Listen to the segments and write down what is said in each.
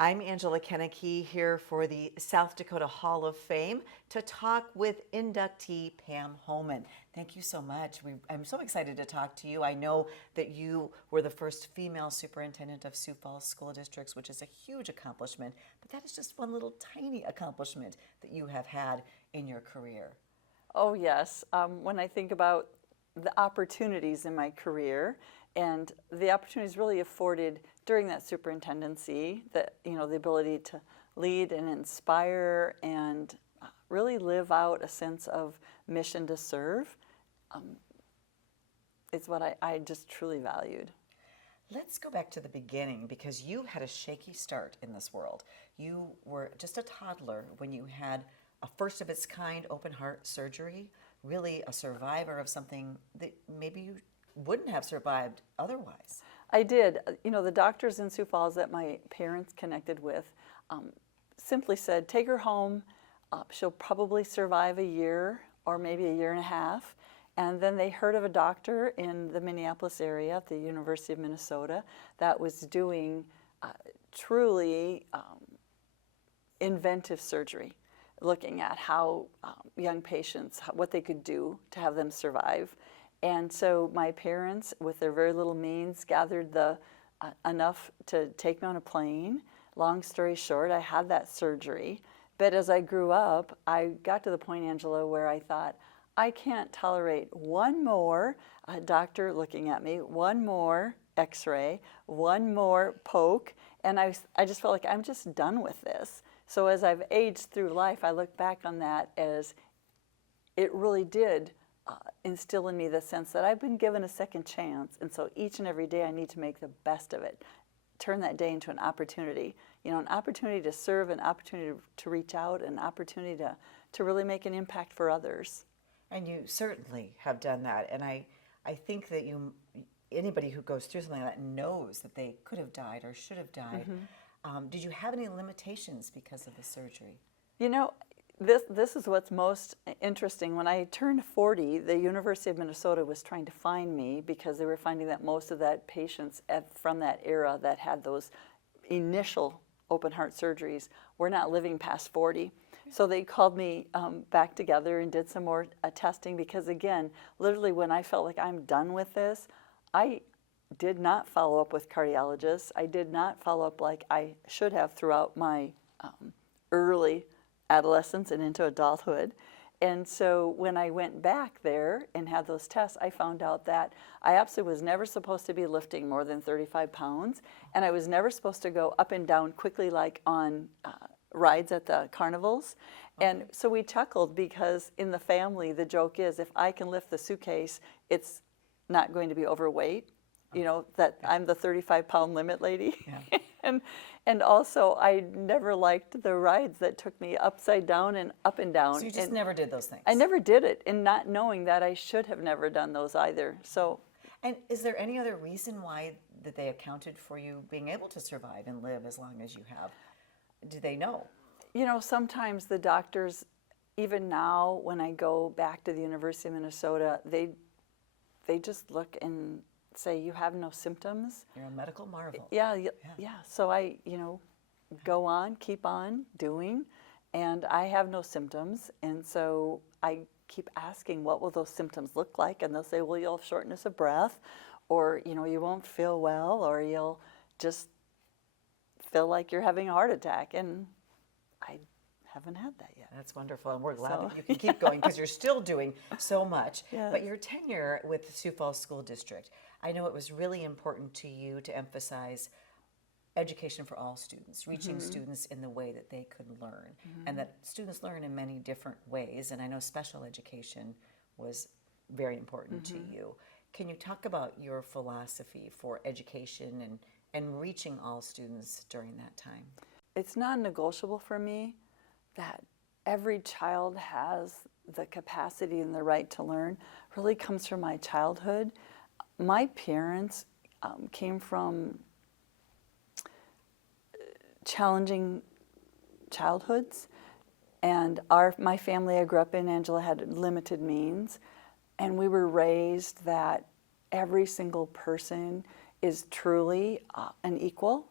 I'm Angela Kennecke here for the South Dakota Hall of Fame to talk with inductee Pam Homan. Thank you so much. I'm so excited to talk to you. I know that you were the first female superintendent of Sioux Falls School Districts, which is a huge accomplishment, but that is just one little tiny accomplishment that you have had in your career. Oh yes, when I think about the opportunities in my career and the opportunities really afforded during that superintendency, the ability to lead and inspire and really live out a sense of mission to serve, is what I just truly valued. Let's go back to the beginning because you had a shaky start in this world. You were just a toddler when you had a first of its kind open heart surgery, really a survivor of something that maybe you wouldn't have survived otherwise. I did. The doctors in Sioux Falls that my parents connected with simply said, take her home. She'll probably survive a year or maybe a year and a half. And then they heard of a doctor in the Minneapolis area at the University of Minnesota that was doing truly inventive surgery, looking at how young patients, what they could do to have them survive. And so my parents, with their very little means, gathered enough to take me on a plane. Long story short, I had that surgery. But as I grew up, I got to the point, Angela, where I thought, I can't tolerate one more doctor looking at me, one more x-ray, one more poke, and I just felt like I'm just done with this. So as I've aged through life, I look back on that as it really did instill in me the sense that I've been given a second chance, and so each and every day I need to make the best of it. Turn that day into an opportunity. An opportunity to serve, an opportunity to reach out, an opportunity to really make an impact for others. And you certainly have done that. And I think that anybody who goes through something like that knows that they could have died or should have died. Mm-hmm. Did you have any limitations because of the surgery? This is what's most interesting. When I turned 40, the University of Minnesota was trying to find me because they were finding that most of that patients from that era that had those initial open heart surgeries were not living past 40. So they called me back together and did some more testing because, again, literally when I felt like I'm done with this, I did not follow up with cardiologists. I did not follow up like I should have throughout my early adolescence and into adulthood. And so when I went back there and had those tests, I found out that I absolutely was never supposed to be lifting more than 35 pounds, and I was never supposed to go up and down quickly like on rides at the carnivals. Okay. And so we chuckled because in the family, the joke is if I can lift the suitcase, it's not going to be overweight. That I'm the 35-pound limit lady. Yeah. And also, I never liked the rides that took me upside down and up and down. So you just never did those things? I never did it, and not knowing that I should have never done those either. So. And is there any other reason why that they accounted for you being able to survive and live as long as you have? Do they know? Sometimes the doctors, even now when I go back to the University of Minnesota, they just look and say, you have no symptoms. You're a medical marvel. Yeah. So I, go on, keep on doing, and I have no symptoms. And so I keep asking, what will those symptoms look like? And they'll say, well, you'll have shortness of breath, or, you won't feel well, or you'll just feel like you're having a heart attack. And I haven't had that yet. That's wonderful, and we're glad that you can keep going because you're still doing so much. Yeah. But your tenure with the Sioux Falls School District, I know it was really important to you to emphasize education for all students, reaching mm-hmm. students in the way that they could learn, mm-hmm. and that students learn in many different ways. And I know special education was very important mm-hmm. to you. Can you talk about your philosophy for education and reaching all students during that time? It's non-negotiable for me that every child has the capacity and the right to learn. Really comes from my childhood. My parents came from challenging childhoods, and my family I grew up in, Angela, had limited means, and we were raised that every single person is truly an equal,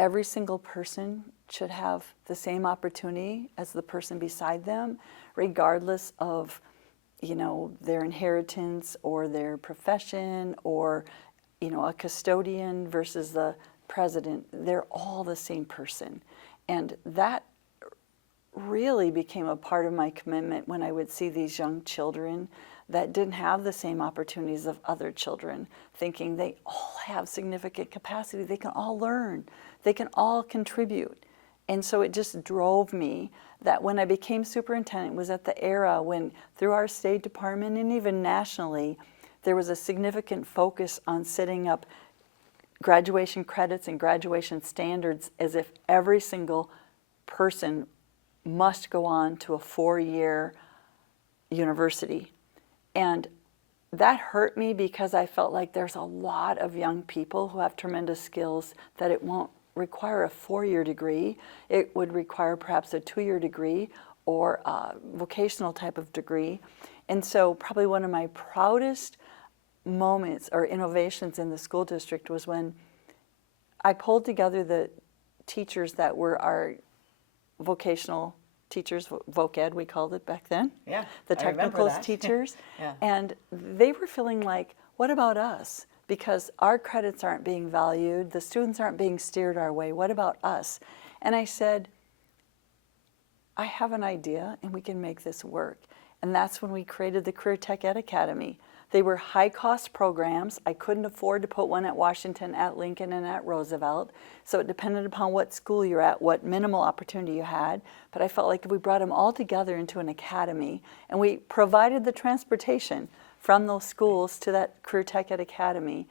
every single person should have the same opportunity as the person beside them, regardless of, their inheritance or their profession or, a custodian versus the president. They're all the same person. And that really became a part of my commitment when I would see these young children that didn't have the same opportunities of other children, thinking they all have significant capacity, they can all learn, they can all contribute. And so it just drove me that when I became superintendent, it was at the era when through our State Department and even nationally, there was a significant focus on setting up graduation credits and graduation standards as if every single person must go on to a 4-year university. And that hurt me because I felt like there's a lot of young people who have tremendous skills that it won't require a 4-year degree. It would require perhaps a 2-year degree or a vocational type of degree. And so probably one of my proudest moments or innovations in the school district was when I pulled together the teachers that were our vocational teachers, voc ed we called it back then. Yeah, the I remember technicals that. teachers. Yeah. And they were feeling like, what about us? Because our credits aren't being valued, the students aren't being steered our way, what about us? And I said, I have an idea and we can make this work. And that's when we created the Career Tech Ed Academy. They were high-cost programs. I couldn't afford to put one at Washington, at Lincoln, and at Roosevelt. So it depended upon what school you're at, what minimal opportunity you had. But I felt like if we brought them all together into an academy, and we provided the transportation from those schools to that Career Tech Ed Academy,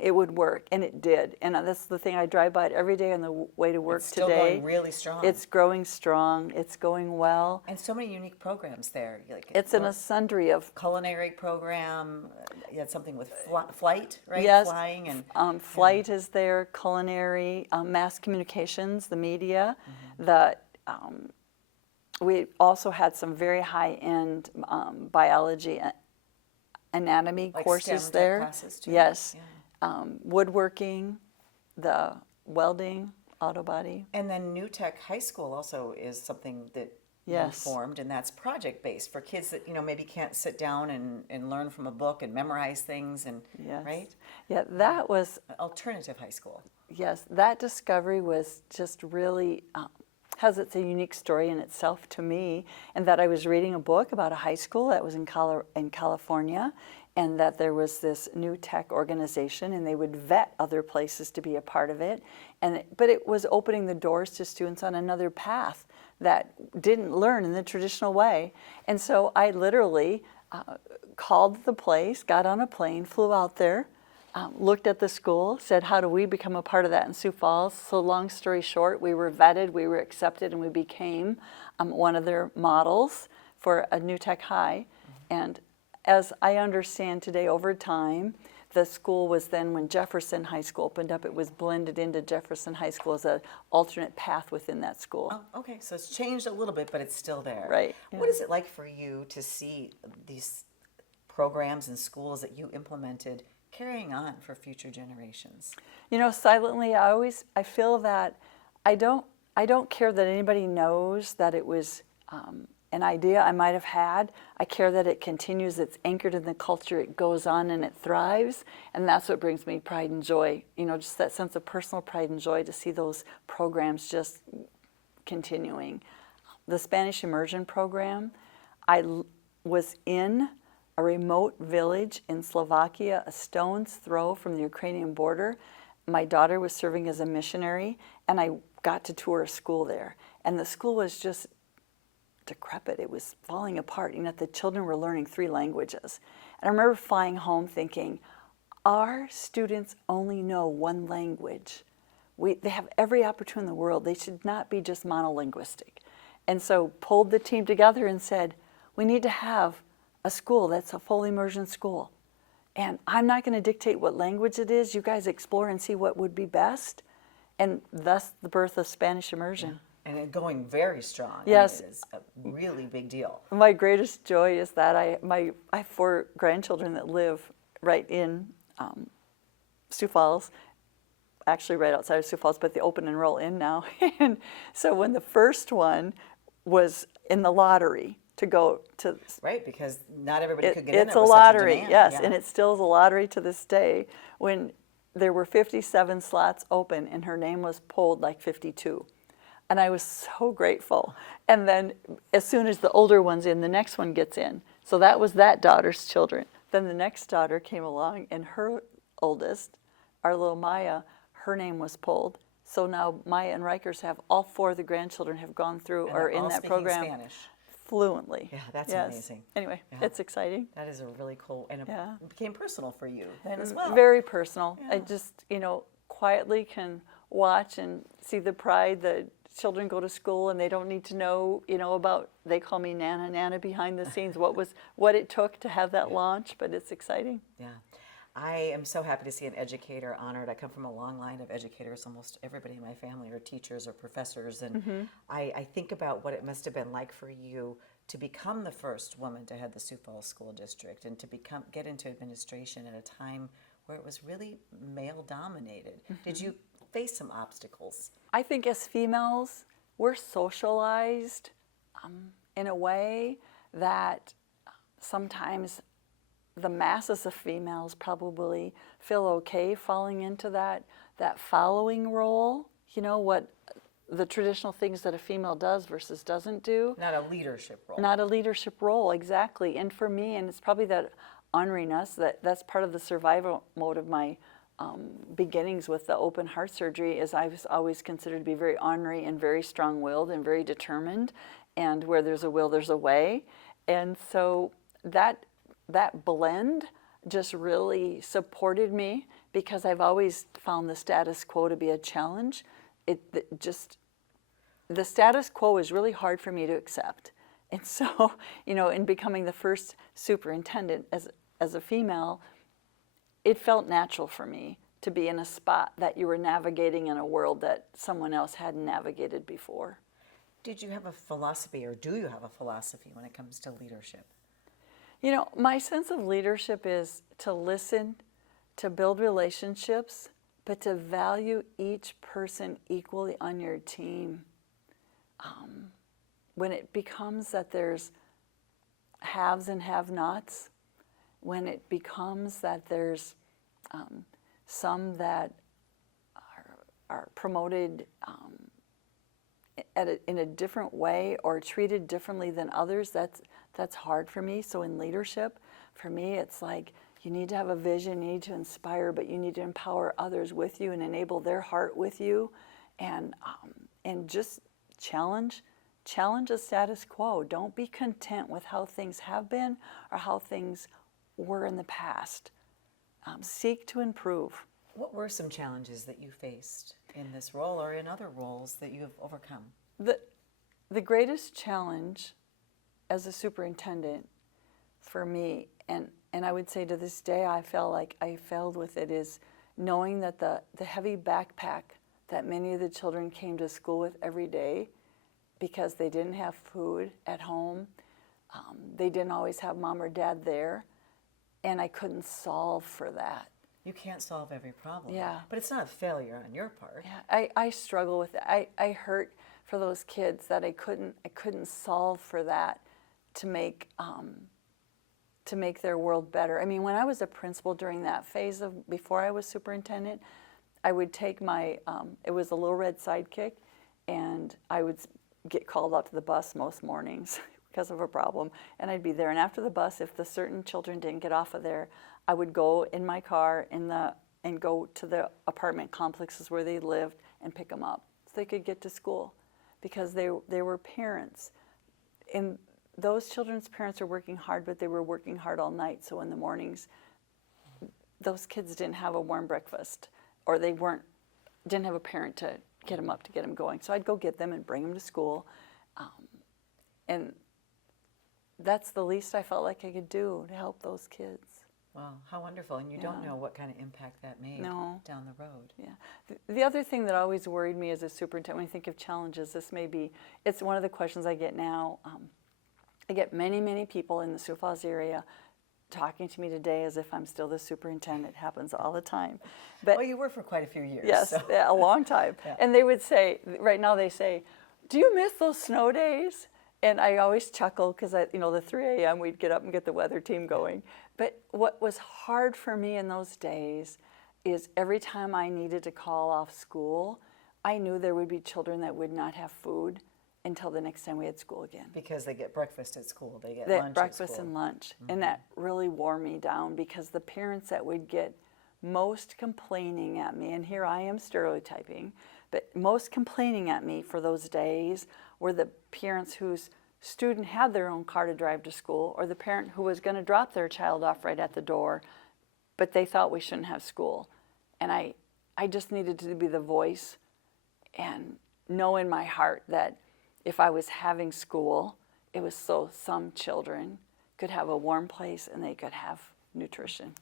it would work, and it did. And that's the thing, I drive by it every day on the way to work today. It's still going really strong. It's growing strong, it's going well. And so many unique programs there. It's in a sundry of culinary program. You had something with flight, right? Yes, Flying and flight is there, culinary, mass communications, the media. The we also had some very high-end biology, anatomy like courses STEM there. Classes too. Yes, Yeah. woodworking, the welding, auto body. And then New Tech High School also is something that Yes. you formed, and that's project-based for kids that maybe can't sit down and learn from a book and memorize things, and Yes. right? Yeah, that was, Alternative high school. yes, that discovery was just really, has its a unique story in itself to me, and that I was reading a book about a high school that was in California, and that there was this new tech organization, and they would vet other places to be a part of it. But it was opening the doors to students on another path that didn't learn in the traditional way. And so I literally called the place, got on a plane, flew out there, looked at the school, said, how do we become a part of that in Sioux Falls? So long story short, we were vetted, we were accepted, and we became one of their models for a New Tech High. And as I understand today, over time, the school was then, when Jefferson High School opened up, it was blended into Jefferson High School as an alternate path within that school. Oh, okay, so it's changed a little bit, but it's still there. Right. What is it like for you to see these programs and schools that you implemented carrying on for future generations? Silently, I feel that I don't care that anybody knows that it was an idea I might have had. I care that it continues, it's anchored in the culture, it goes on and it thrives, and that's what brings me pride and joy. Just that sense of personal pride and joy to see those programs just continuing. The Spanish Immersion Program, I was in a remote village in Slovakia, a stone's throw from the Ukrainian border. My daughter was serving as a missionary, and I got to tour a school there. And the school was just decrepit. It was falling apart. The children were learning 3 languages. And I remember flying home thinking, our students only know 1 language. They have every opportunity in the world. They should not be just monolinguistic. And so pulled the team together and said, we need to have a school that's a full immersion school. And I'm not going to dictate what language it is. You guys explore and see what would be best. And thus the birth of Spanish Immersion. Yeah. And it going very strong. Yes. I mean, it is a really big deal. My greatest joy is that I have 4 grandchildren that live right in Sioux Falls. actually right outside of Sioux Falls, but they open and roll in now. And so when the first one was in the lottery to go to, Right, because not everybody could get in. it's There a was such lottery, demand. yes, Yeah. and it still is a lottery to this day. When there were 57 slots open, and her name was pulled like 52. And I was so grateful. And then as soon as the older one's in, the next one gets in. So that was that daughter's children. Then the next daughter came along, and her oldest, our little Maya, her name was pulled. So now Maya and Rikers have, all 4 of the grandchildren have gone through And or they're in all that speaking program Spanish. fluently. Yeah, that's Yes. amazing. Anyway, Yeah. it's exciting. That is a really cool, and Yeah. it became personal for you then as well. Very personal. I Yeah. just, quietly can watch and see the pride that children go to school and they don't need to know, about, they call me Nana behind the scenes, what it took to have that launch, but it's exciting. Yeah. I am so happy to see an educator honored. I come from a long line of educators. Almost everybody in my family are teachers or professors. And I think about what it must have been like for you to become the first woman to head the Sioux Falls School District and to get into administration at a time where it was really male dominated. Did you face some obstacles? I think as females, we're socialized in a way that sometimes the masses of females probably feel okay falling into that following role, what the traditional things that a female does versus doesn't do. Not a leadership role. Not a leadership role, exactly. And for me, and it's probably that orneriness, that's part of the survival mode of my beginnings with the open heart surgery, is I was always considered to be very ornery and very strong-willed and very determined, and where there's a will, there's a way. And so that blend just really supported me, because I've always found the status quo to be a challenge. The status quo is really hard for me to accept. And so, in becoming the first superintendent as a female, it felt natural for me to be in a spot that you were navigating in a world that someone else hadn't navigated before. Did you have a philosophy, or do you have a philosophy when it comes to leadership? My sense of leadership is to listen, to build relationships, but to value each person equally on your team. When it becomes that there's haves and have-nots, when it becomes that there's some that are promoted in a different way or treated differently than others, that's hard for me. So in leadership, for me, it's like you need to have a vision, you need to inspire, but you need to empower others with you and enable their heart with you, and just challenge the status quo. Don't be content with how things have been or how things were in the past. Seek to improve. What were some challenges that you faced in this role or in other roles that you have overcome? The greatest challenge as a superintendent for me, and I would say to this day I felt like I failed with it, is knowing that the heavy backpack that many of the children came to school with every day, because they didn't have food at home, they didn't always have mom or dad there, and I couldn't solve for that. You can't solve every problem. Yeah. But it's not a failure on your part. Yeah, I struggle with it. I hurt for those kids that I couldn't solve for that to make their world better. I mean, when I was a principal during that phase of before I was superintendent, I would take my it was a little red sidekick, and I would get called out to the bus most mornings because of a problem, and I'd be there. And after the bus, if the certain children didn't get off of there, I would go in my car and go to the apartment complexes where they lived and pick them up so they could get to school, because they were parents. And those children's parents are working hard, but they were working hard all night. So in the mornings, those kids didn't have a warm breakfast, or they didn't have a parent to get them up, to get them going. So I'd go get them and bring them to school. And that's the least I felt like I could do to help those kids. Wow, how wonderful. And you don't know what kind of impact that made down the road. Yeah. The other thing that always worried me as a superintendent, when I think of challenges, it's one of the questions I get now. I get many, many people in the Sioux Falls area talking to me today as if I'm still the superintendent. It happens all the time. But Well, you were for quite a few years. yes, So. yeah, a long time. Yeah. And they would say, right now they say, do you miss those snow days? And I always chuckle because, the 3 a.m. we'd get up and get the weather team going. But what was hard for me in those days is every time I needed to call off school, I knew there would be children that would not have food until the next time we had school again. Because they get breakfast at school, they get That lunch breakfast at school. and lunch. And that really wore me down because the parents that would get most complaining at me, and here I am stereotyping, but most complaining at me for those days were the parents whose student had their own car to drive to school, or the parent who was going to drop their child off right at the door, but they thought we shouldn't have school. And I just needed to be the voice and know in my heart that if I was having school, it was so some children could have a warm place and they could have nutrition.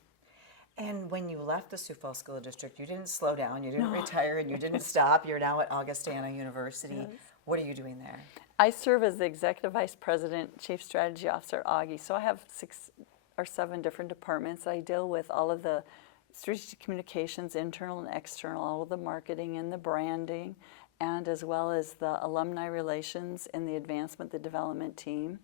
And when you left the Sioux Falls School District, you didn't slow down, you didn't retire, and you didn't stop. You're now at Augustana University. Yes. What are you doing there? I serve as the Executive Vice President, Chief Strategy Officer at Augie. So I have 6 or 7 different departments. I deal with all of the strategic communications, internal and external, all of the marketing and the branding, and as well as the alumni relations and the advancement, the development team.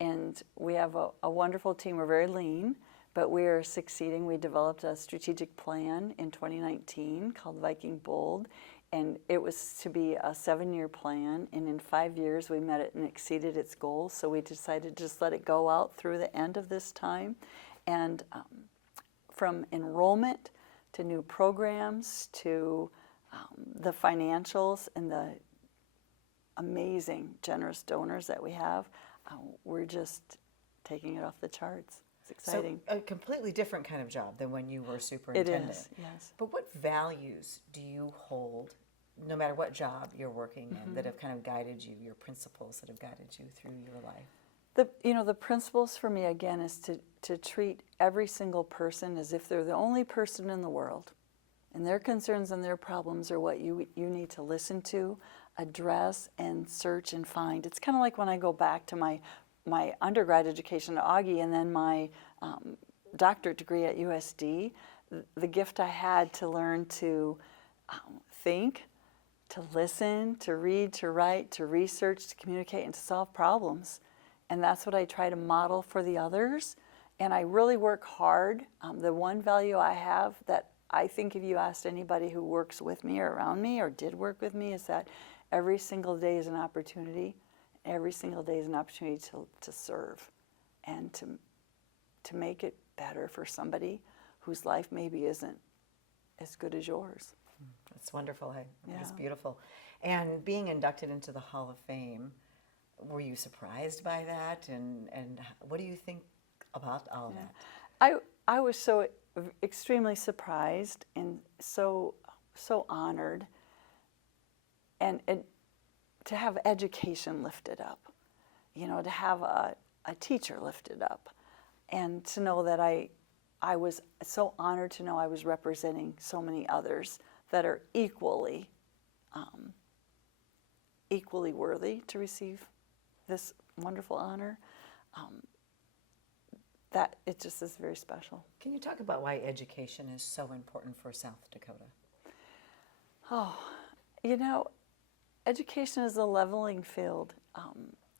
And we have a wonderful team. We're very lean, but we are succeeding. We developed a strategic plan in 2019 called Viking Bold, and it was to be a 7-year plan, and in 5 years we met it and exceeded its goals, so we decided to just let it go out through the end of this time. And from enrollment to new programs to the financials and the amazing generous donors that we have, we're just taking it off the charts. It's exciting. So a completely different kind of job than when you were superintendent. It is, yes. But what values do you hold, no matter what job you're working in, that have kind of guided you, your principles that have guided you through your life? The principles for me, again, is to treat every single person as if they're the only person in the world. And their concerns and their problems are what you need to listen to, address, and search and find. It's kind of like when I go back to my undergrad education at Augie and then my doctorate degree at USD, the gift I had to learn to think, to listen, to read, to write, to research, to communicate, and to solve problems. And that's what I try to model for the others. And I really work hard. The one value I have that I think if you asked anybody who works with me or around me or did work with me is that every single day is an opportunity. Every single day is an opportunity to serve and to make it better for somebody whose life maybe isn't as good as yours. That's wonderful. It's Yeah. beautiful. And being inducted into the Hall of Fame, were you surprised by that? And what do you think about all of that? I was so extremely surprised and so honored, and to have education lifted up, to have a teacher lifted up, and to know that I was so honored to know I was representing so many others that are equally worthy to receive this wonderful honor. That it just is very special. Can you talk about why education is so important for South Dakota? Education is a leveling field.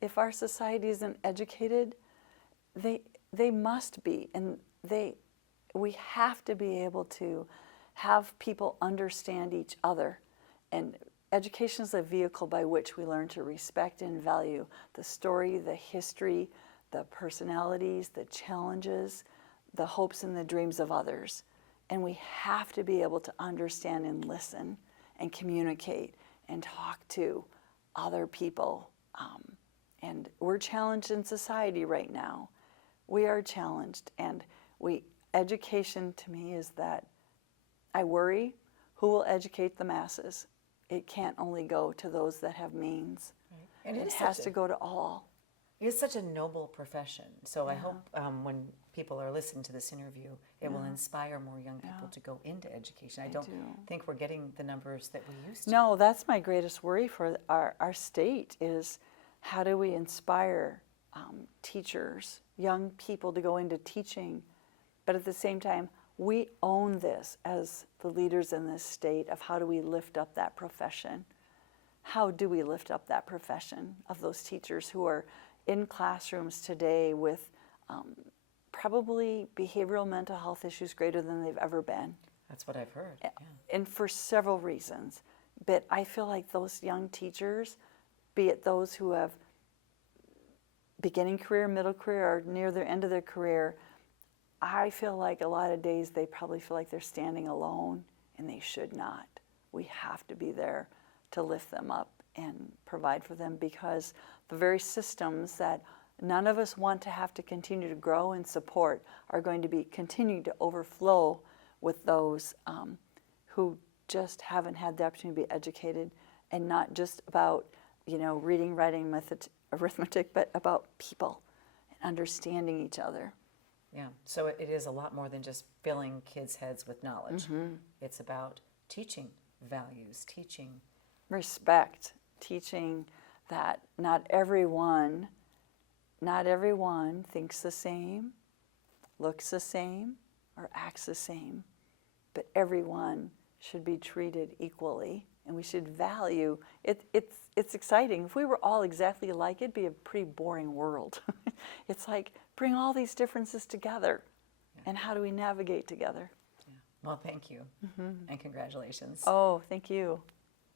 If our society isn't educated, they must be, and we have to be able to have people understand each other. And education is a vehicle by which we learn to respect and value the story, the history, the personalities, the challenges, the hopes and the dreams of others. And we have to be able to understand and listen and communicate and talk to other people. And we're challenged in society right now. We are challenged, and education to me is that I worry who will educate the masses. It can't only go to those that have means. Right. And it has to go to all. It's such a noble profession. So I hope when people are listening to this interview, it will inspire more young people to go into education. I don't think we're getting the numbers that we used to. No, that's my greatest worry for our state is how do we inspire teachers young people to go into teaching, but at the same time, we own this as the leaders in this state of how do we lift up that profession. How do we lift up that profession of those teachers who are in classrooms today with probably behavioral mental health issues greater than they've ever been? That's what I've heard. Yeah. And for several reasons. But I feel like those young teachers, be it those who have beginning career, middle career, or near the end of their career, I feel like a lot of days they probably feel like they're standing alone, and they should not. We have to be there to lift them up and provide for them, because the very systems that none of us want to have to continue to grow and support are going to be continuing to overflow with those who just haven't had the opportunity to be educated, and not just about, you know, reading, writing, arithmetic, but about people and understanding each other. Yeah, so it is a lot more than just filling kids' heads with knowledge. It's about teaching values, teaching respect, teaching that not everyone thinks the same, looks the same, or acts the same, but everyone should be treated equally, and we should value it. It's exciting. If we were all exactly alike, it'd be a pretty boring world. It's like, bring all these differences together, and how do we navigate together? Yeah. Well, thank you, and congratulations. Oh, thank you.